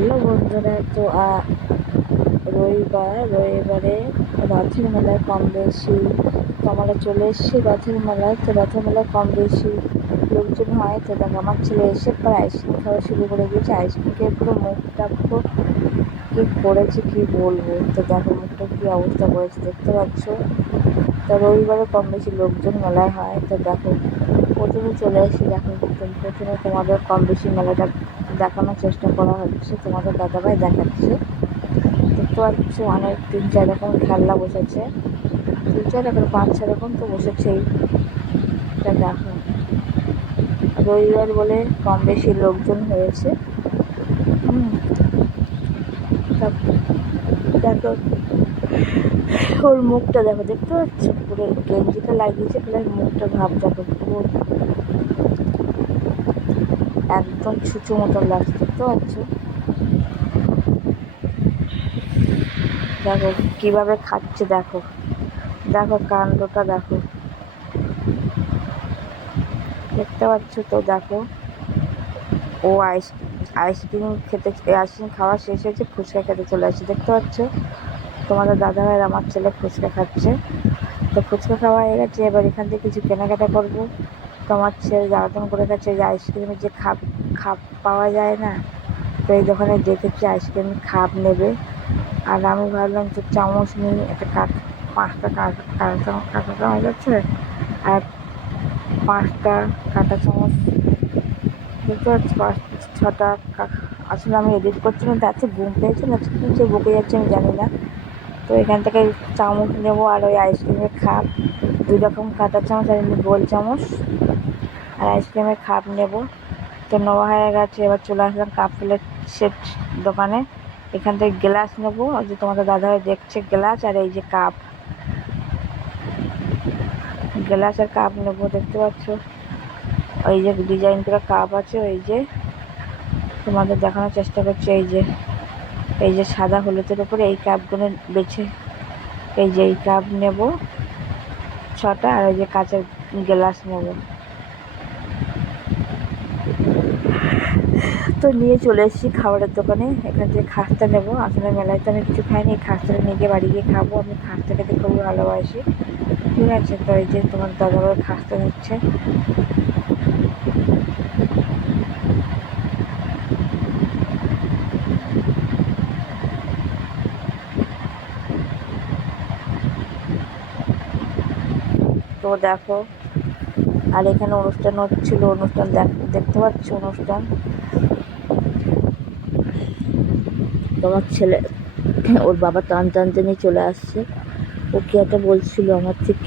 Hello বন্ধুরা, তো রবিবারে রথের মেলায় কম বেশি তো আমরা চলে এসেছি রথের মেলায়। তো রথের মেলায় কম বেশি লোকজন হয়। তো দেখো আমার ছেলে এসে প্রায় আইসক্রিম খাওয়া শুরু করে দিয়েছে। আইসক্রিম খেয়ে পুরো মুখটা পুরো কী করেছে কী বলবো। তো দেখো মুখটা কী অবস্থা করেছে দেখতে পাচ্ছ। তো রবিবারে কম বেশি লোকজন মেলায় হয়। তো দেখো প্রথমে চলে এসে দেখো প্রথমে তোমাদের কম বেশি মেলাটা দেখানোর চেষ্টা করা হচ্ছে। তোমাদের দাদাভাই দেখাচ্ছে। দেখতে পাচ্ছ অনেক 3-4 রকম খেলনা বসেছে, 3-4 রকম 5-6 রকম তো বসেছেই। এটা দেখো রবিবার বলে কম বেশি লোকজন হয়েছে। দেখো ওর মুখটা দেখো, দেখতে পাচ্ছ পুরো গেঞ্জিটা লাগিয়েছে, প্লাস মুখটা ভাব দেখো পুরো একদম ছুঁচো মতন লাগছে। দেখতে পাচ্ছ দেখো কিভাবে খাচ্ছে, দেখো দেখো কাণ্ডটা দেখো, দেখতে পাচ্ছ। তো দেখো ও আইসক্রিম খাওয়া শেষ হয়েছে, ফুচকা খেতে চলে আসছে। দেখতে পাচ্ছ তোমাদের দাদাভাইয়ের আমার ছেলে ফুচকা খাচ্ছে। তো ফুচকা খাওয়া হয়ে গেছে, এবার এখান থেকে কিছু কেনাকাটা করবো। তো আমার ছেলে জ্বালাতন করে গেছে যে আইসক্রিমের যে খাপ পাওয়া যায় না, তো এই দোকানে দেখেছি আইসক্রিমের খাপ নেবে। আর আমি ভাবলাম যে চামচ নিই, একটা 5টা কাঁটা চামচ আছে আর 5টা কাঁটা চামচ, দেখতে পাচ্ছি 6টা। আসলে আমি এডিট করছিলাম, তো এত ঘুম পেয়েছে না, যে বকে যাচ্ছে আমি জানি না। তো এখান থেকে চামচ নেবো আর ওই আইসক্রিমের খাপ 2 রকম কাঁটা চামচ আর এমনি গোল চামচ আর আইসক্রিমের খাপ নেব। তো নেওয়া হয়ে গেছে, এবার চলে আসলাম কাপ প্লেট সেট দোকানে। এখান থেকে গ্লাস নেবো, যে তোমাদের দাদাভাই দেখছে গ্লাস আর এই যে কাপ, গ্লাস আর কাপ নেবো। দেখতে পাচ্ছ ওই যে ডিজাইন করা কাপ আছে, ওই যে তোমাদের দেখানোর চেষ্টা করছি। এই যে সাদা হলুদের উপরে এই কাপগুলো বেছে, এই যে এই কাপ নেব 6টা আর ওই যে কাঁচের গ্লাস নেব। তো নিয়ে চলে এসেছি খাবারের দোকানে, এখান থেকে খাস্তা নেবো। আসলে মেলায় তো আমি কিছু খাইনি, খাস্তাটা নিয়ে গিয়ে বাড়ি গিয়ে খাবো। আমি খাস্তা খেতে খুবই ভালোবাসি, ঠিক আছে। তো এই যে তোমার দাদাভাই খাস্তা নিচ্ছে। তো দেখো আর এখানে অনুষ্ঠান হচ্ছিল, অনুষ্ঠান দেখতে পাচ্ছ অনুষ্ঠান। তোমার ছেলে ওর বাবা টানতে নিয়ে চলে আসছে, ও কি একটা বলছিল আমার ঠিক